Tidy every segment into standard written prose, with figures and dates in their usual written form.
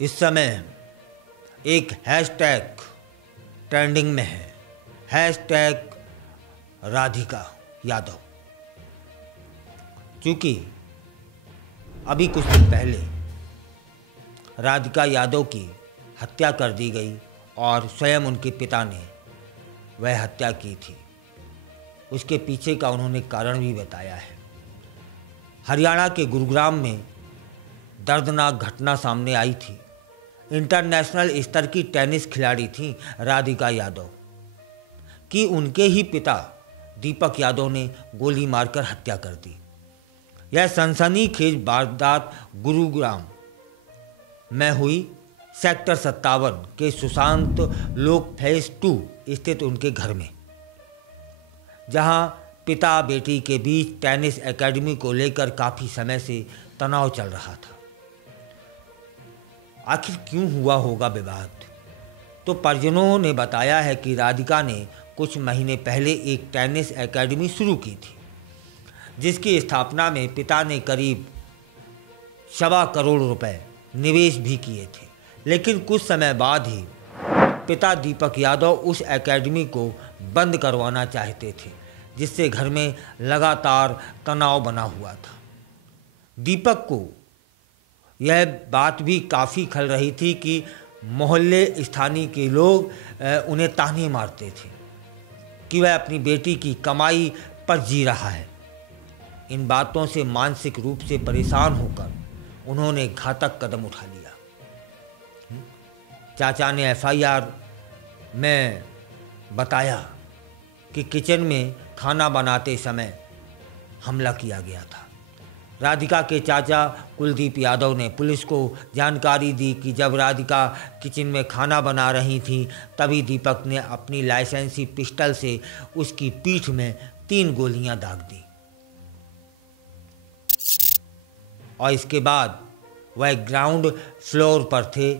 इस समय एक हैशटैग ट्रेंडिंग में है, हैशटैग राधिका यादव। क्योंकि अभी कुछ दिन पहले राधिका यादव की हत्या कर दी गई और स्वयं उनके पिता ने वह हत्या की थी। उसके पीछे का उन्होंने कारण भी बताया है। हरियाणा के गुरुग्राम में दर्दनाक घटना सामने आई थी। इंटरनेशनल स्तर की टेनिस खिलाड़ी थी राधिका यादव कि उनके ही पिता दीपक यादव ने गोली मारकर हत्या कर दी। यह सनसनीखेज वारदात गुरुग्राम में हुई। सेक्टर 57 के सुशांत लोक फेज 2 स्थित उनके घर में, जहां पिता बेटी के बीच टेनिस एकेडमी को लेकर काफ़ी समय से तनाव चल रहा था। आखिर क्यों हुआ होगा विवाद? तो परिजनों ने बताया है कि राधिका ने कुछ महीने पहले एक टेनिस एकेडमी शुरू की थी, जिसकी स्थापना में पिता ने करीब 1.25 करोड़ रुपए निवेश भी किए थे। लेकिन कुछ समय बाद ही पिता दीपक यादव उस एकेडमी को बंद करवाना चाहते थे, जिससे घर में लगातार तनाव बना हुआ था। दीपक को यह बात भी काफ़ी खल रही थी कि मोहल्ले स्थानीय के लोग उन्हें ताने मारते थे कि वह अपनी बेटी की कमाई पर जी रहा है। इन बातों से मानसिक रूप से परेशान होकर उन्होंने घातक कदम उठा लिया। चाचा ने एफआईआर में बताया कि किचन में खाना बनाते समय हमला किया गया था। राधिका के चाचा कुलदीप यादव ने पुलिस को जानकारी दी कि जब राधिका किचन में खाना बना रही थी, तभी दीपक ने अपनी लाइसेंसी पिस्टल से उसकी पीठ में 3 गोलियां दाग दी और इसके बाद वह ग्राउंड फ्लोर पर थे।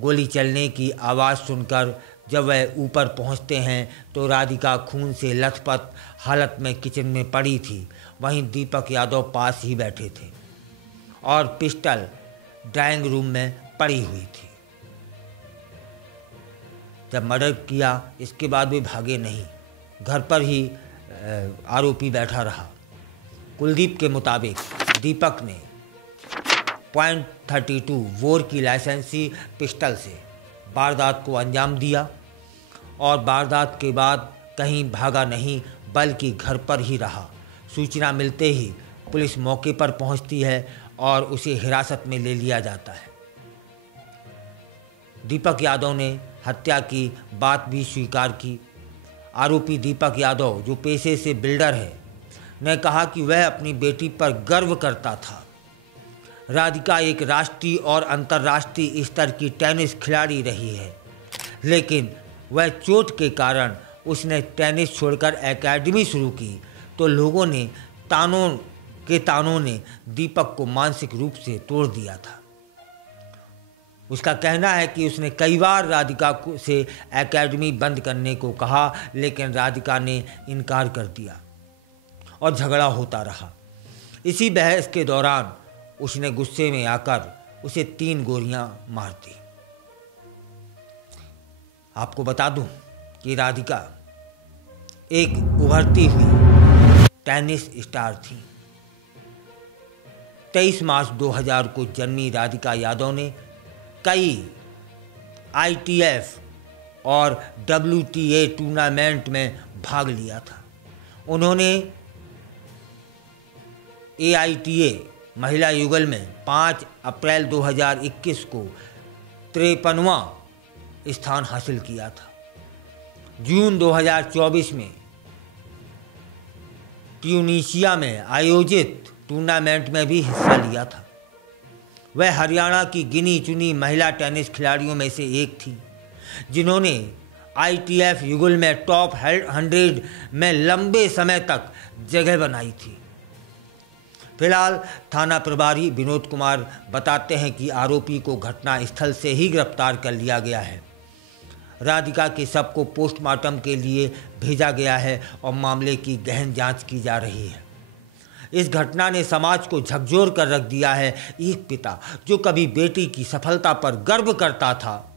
गोली चलने की आवाज़ सुनकर जब वह ऊपर पहुंचते हैं तो राधिका खून से लथपथ हालत में किचन में पड़ी थी। वहीं दीपक यादव पास ही बैठे थे और पिस्टल ड्राइंग रूम में पड़ी हुई थी। जब मर्डर किया, इसके बाद भी भागे नहीं, घर पर ही आरोपी बैठा रहा। कुलदीप के मुताबिक दीपक ने .32 बोर की लाइसेंसी पिस्टल से वारदात को अंजाम दिया और वारदात के बाद कहीं भागा नहीं, बल्कि घर पर ही रहा। सूचना मिलते ही पुलिस मौके पर पहुंचती है और उसे हिरासत में ले लिया जाता है। दीपक यादव ने हत्या की बात भी स्वीकार की। आरोपी दीपक यादव, जो पेशे से बिल्डर है, ने कहा कि वह अपनी बेटी पर गर्व करता था। राधिका एक राष्ट्रीय और अंतर्राष्ट्रीय स्तर की टेनिस खिलाड़ी रही है, लेकिन वह चोट के कारण उसने टेनिस छोड़कर एकेडमी शुरू की तो लोगों ने तानों ने दीपक को मानसिक रूप से तोड़ दिया था। उसका कहना है कि उसने कई बार राधिका से एकेडमी बंद करने को कहा, लेकिन राधिका ने इनकार कर दिया और झगड़ा होता रहा। इसी बहस के दौरान उसने गुस्से में आकर उसे 3 गोलियां मार दी। आपको बता दूं कि राधिका एक उभरती हुई टेनिस स्टार थी। 23 मार्च 2000 को जन्मी राधिका यादव ने कई ITF और WTA टूर्नामेंट में भाग लिया था। उन्होंने AITA महिला युगल में 5 अप्रैल 2021 को 53वां स्थान हासिल किया था। जून 2024 में ट्यूनीशिया में आयोजित टूर्नामेंट में भी हिस्सा लिया था। वह हरियाणा की गिनी चुनी महिला टेनिस खिलाड़ियों में से एक थी, जिन्होंने ITF युगल में टॉप 100 में लंबे समय तक जगह बनाई थी। फिलहाल थाना प्रभारी विनोद कुमार बताते हैं कि आरोपी को घटना स्थल से ही गिरफ्तार कर लिया गया है। राधिका के शव को पोस्टमार्टम के लिए भेजा गया है और मामले की गहन जांच की जा रही है। इस घटना ने समाज को झकझोर कर रख दिया है। एक पिता जो कभी बेटी की सफलता पर गर्व करता था,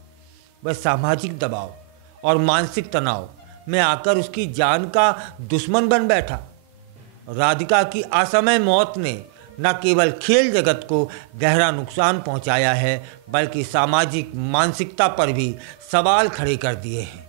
वह सामाजिक दबाव और मानसिक तनाव में आकर उसकी जान का दुश्मन बन बैठा। राधिका की असमय मौत ने न केवल खेल जगत को गहरा नुकसान पहुंचाया है, बल्कि सामाजिक मानसिकता पर भी सवाल खड़े कर दिए हैं।